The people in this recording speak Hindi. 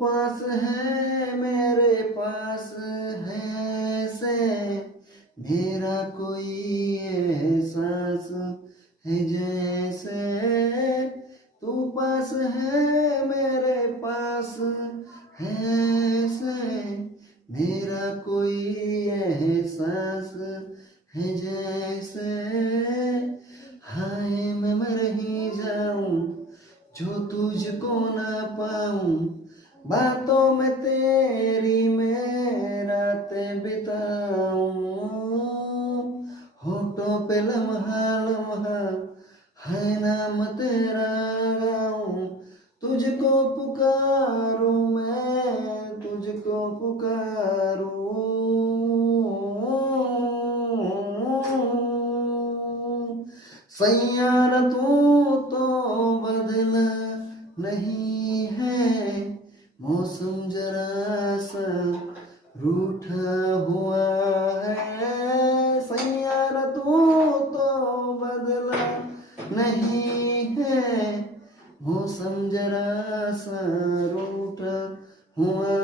पास है मेरे पास है से मेरा कोई एहसास है जैसे तू पास है मेरे पास है से मेरा कोई एहसास है जैसे हाय मैं मर ही जाऊं जो तुझको ना पाऊं बातों में तेरी मैं रातें बिताऊं होठों पे लम्हा लम्हा है नाम तेरा गाऊं तुझको पुकारूं मैं तुझको पुकारूं सैयारा तू तो बदला नहीं है मौसम जरा सा रूठा हुआ है सैयारा तू तो बदला नहीं है मौसम जरा सा रूठा हुआ